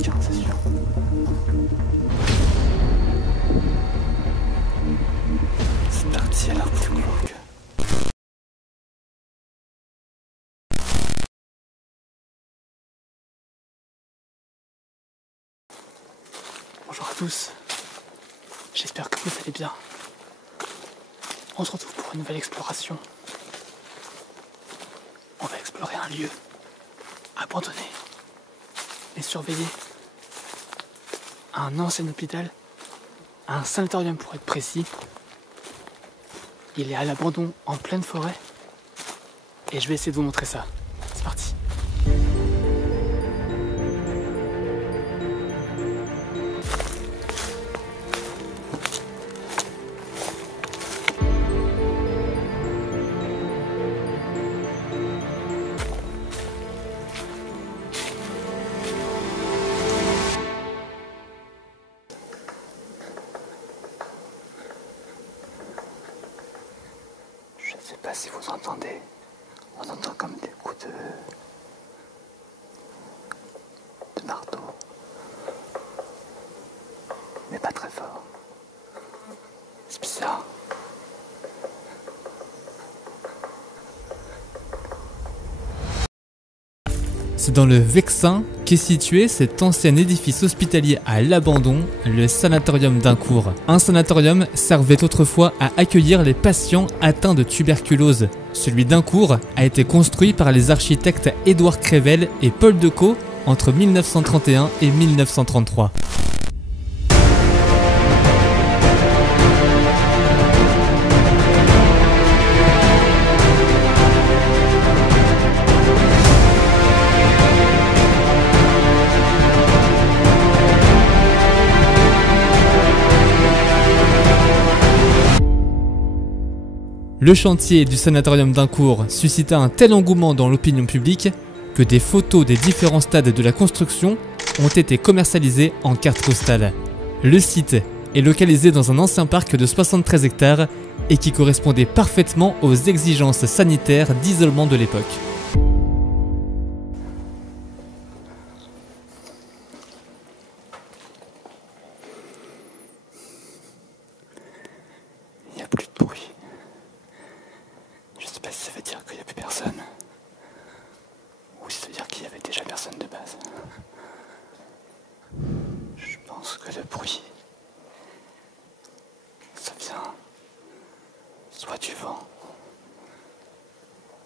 quelqu'un, c'est sûr. Cette partie a l'air plus glauque. Bonjour à tous, j'espère que vous allez bien. On se retrouve pour une nouvelle exploration. On va explorer un lieu abandonné, mais surveillé. Un ancien hôpital, un sanatorium pour être précis. Il est à l'abandon en pleine forêt. Et je vais essayer de vous montrer ça. C'est parti. Je ne sais pas si vous entendez. On entend comme des coups de marteau. Mais pas très fort. C'est bizarre. C'est dans le Vexin qu'est situé cet ancien édifice hospitalier à l'abandon, le sanatorium d'Incourt. Un sanatorium servait autrefois à accueillir les patients atteints de tuberculose. Celui d'Incourt a été construit par les architectes Édouard Crével et Paul Decaux entre 1931 et 1933. Le chantier du sanatorium d'Incourt suscita un tel engouement dans l'opinion publique que des photos des différents stades de la construction ont été commercialisées en carte postale. Le site est localisé dans un ancien parc de 73 hectares et qui correspondait parfaitement aux exigences sanitaires d'isolement de l'époque. Il n'y a plus de bruit. Je sais pas si ça veut dire qu'il n'y a plus personne. Ou si ça veut dire qu'il y avait déjà personne de base. Je pense que le bruit, ça vient soit du vent,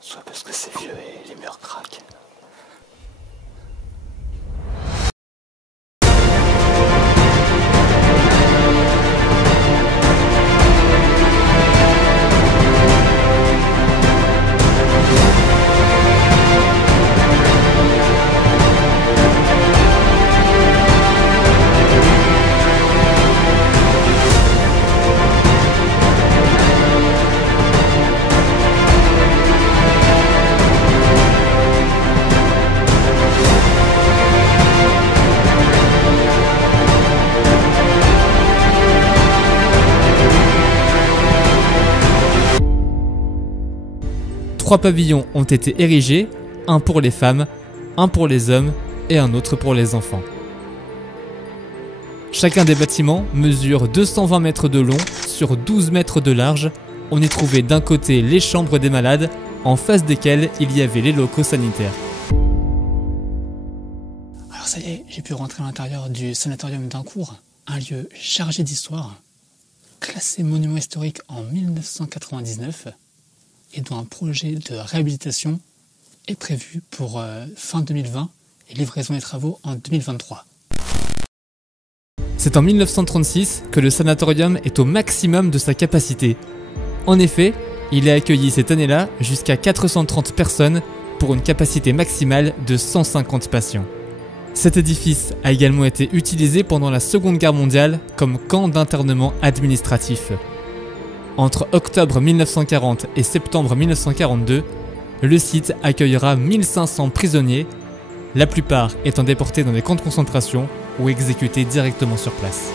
soit parce que c'est vieux et les murs craquent. Trois pavillons ont été érigés, un pour les femmes, un pour les hommes et un autre pour les enfants. Chacun des bâtiments mesure 220 mètres de long sur 12 mètres de large. On y trouvait d'un côté les chambres des malades, en face desquelles il y avait les locaux sanitaires. Alors ça y est, j'ai pu rentrer à l'intérieur du sanatorium d'Incourt, un lieu chargé d'histoire, classé monument historique en 1999 et dont un projet de réhabilitation est prévu pour fin 2020 et livraison des travaux en 2023. C'est en 1936 que le sanatorium est au maximum de sa capacité. En effet, il a accueilli cette année-là jusqu'à 430 personnes pour une capacité maximale de 150 patients. Cet édifice a également été utilisé pendant la Seconde Guerre mondiale comme camp d'internement administratif. Entre octobre 1940 et septembre 1942, le site accueillera 1500 prisonniers, la plupart étant déportés dans des camps de concentration ou exécutés directement sur place.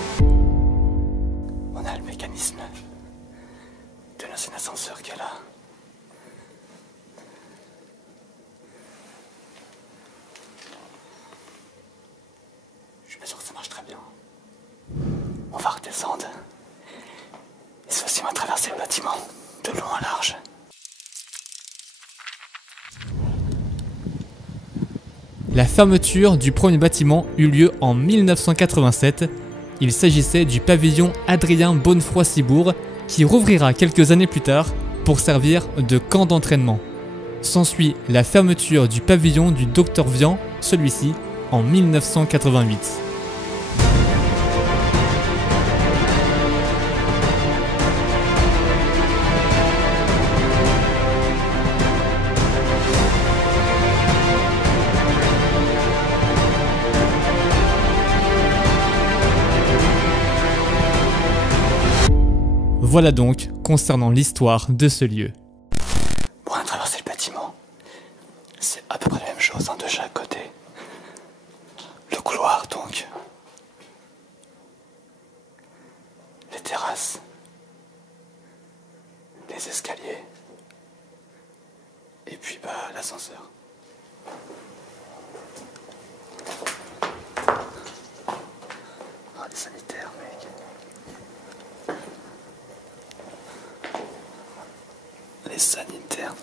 On a le mécanisme de l'ancien ascenseur qui est là. bien. On va redescendre. Et cette fois-ci, on va traverser le bâtiment de long en large. La fermeture du premier bâtiment eut lieu en 1987. Il s'agissait du pavillon Adrien Bonnefroy-Cibourg qui rouvrira quelques années plus tard pour servir de camp d'entraînement. S'ensuit la fermeture du pavillon du Docteur Vian, celui-ci en 1988. Voilà donc concernant l'histoire de ce lieu. Bon, on a traversé le bâtiment. C'est à peu près la même chose de chaque côté. Le couloir donc. Les terrasses. Les escaliers. Et puis l'ascenseur. Ah, les sanitaires, mec. Les sanitaires.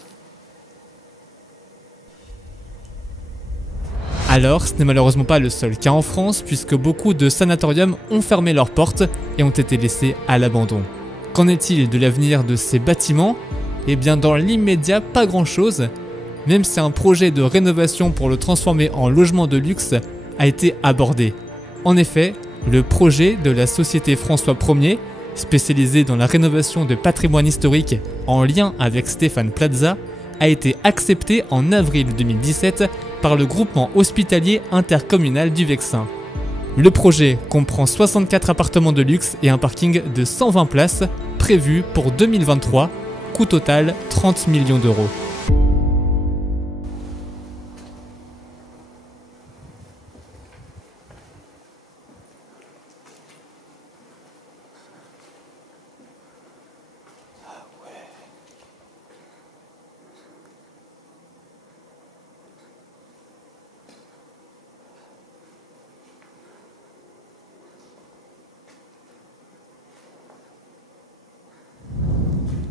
Alors, ce n'est malheureusement pas le seul cas en France, puisque beaucoup de sanatoriums ont fermé leurs portes et ont été laissés à l'abandon. Qu'en est-il de l'avenir de ces bâtiments? Eh bien, dans l'immédiat, pas grand-chose, même si un projet de rénovation pour le transformer en logement de luxe a été abordé. En effet, le projet de la société François Ier, spécialisée dans la rénovation de patrimoine historique en lien avec Stéphane Plaza, a été accepté en avril 2017 par le groupement hospitalier intercommunal du Vexin. Le projet comprend 64 appartements de luxe et un parking de 120 places prévu pour 2023, coût total 30 millions d'euros.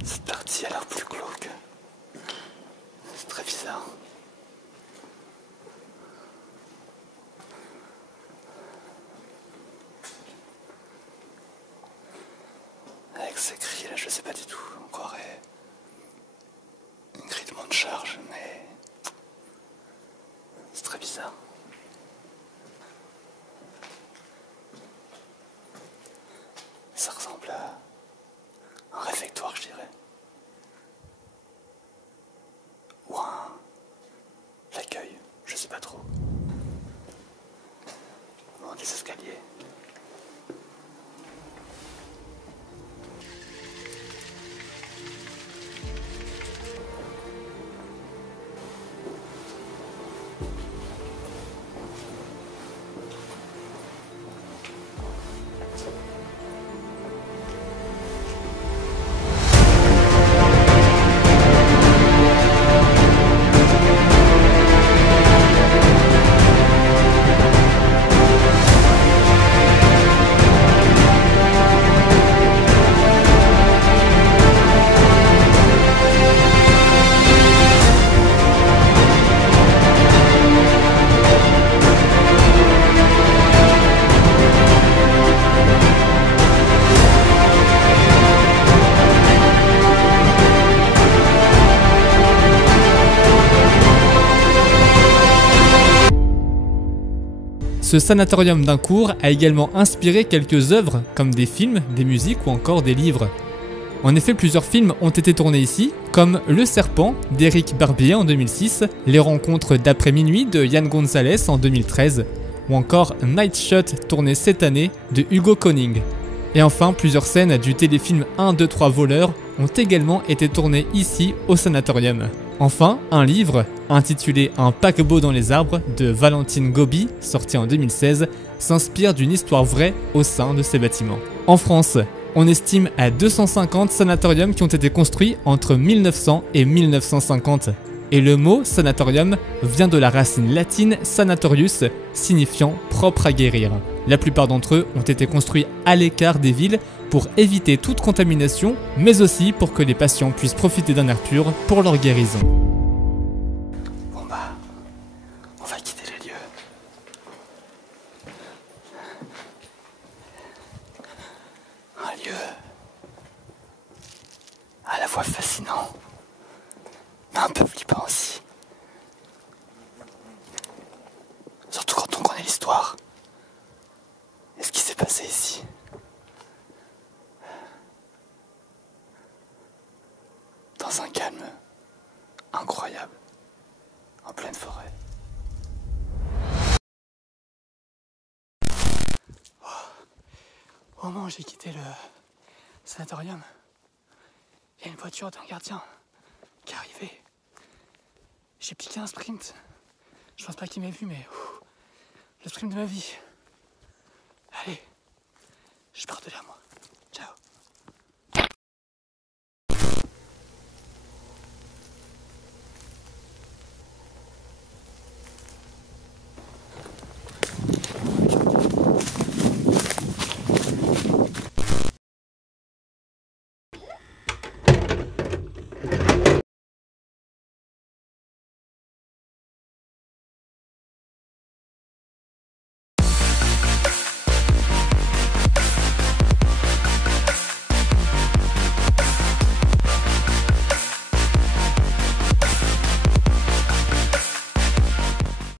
Cette partie a l'air plus glauque. C'est très bizarre. Avec ces grilles là, je sais pas du tout. On croirait une grille de monte charge, mais c'est très bizarre. Ça ressemble à un réfectoire, je dirais. Ou l'accueil, je sais pas trop. Bon, des escaliers. Ce sanatorium d'Aincourt a également inspiré quelques œuvres comme des films, des musiques ou encore des livres. En effet, plusieurs films ont été tournés ici, comme Le Serpent d'Éric Barbier en 2006, Les Rencontres d'après minuit de Yann Gonzalez en 2013, ou encore Night Shot tourné cette année de Hugo Koning. Et enfin, plusieurs scènes du téléfilm 1, 2, 3 voleurs ont également été tournées ici au sanatorium. Enfin, un livre intitulé Un paquebot dans les arbres de Valentine Gobi, sorti en 2016, s'inspire d'une histoire vraie au sein de ces bâtiments. En France, on estime à 250 sanatoriums qui ont été construits entre 1900 et 1950. Et le mot sanatorium vient de la racine latine sanatorius, signifiant propre à guérir. La plupart d'entre eux ont été construits à l'écart des villes pour éviter toute contamination, mais aussi pour que les patients puissent profiter d'un air pur pour leur guérison. Bon bah, on va quitter les lieux. Un lieu à la fois fascinant, mais un peu flippant aussi. Surtout quand on connaît l'histoire et ce qui s'est passé ici. Dans un calme incroyable, en pleine forêt. Au moment où j'ai quitté le sanatorium, il y a une voiture d'un gardien qui est arrivée. J'ai piqué un sprint. Je pense pas qu'il m'ait vu, mais le sprint de ma vie. Allez, je pars de là, moi.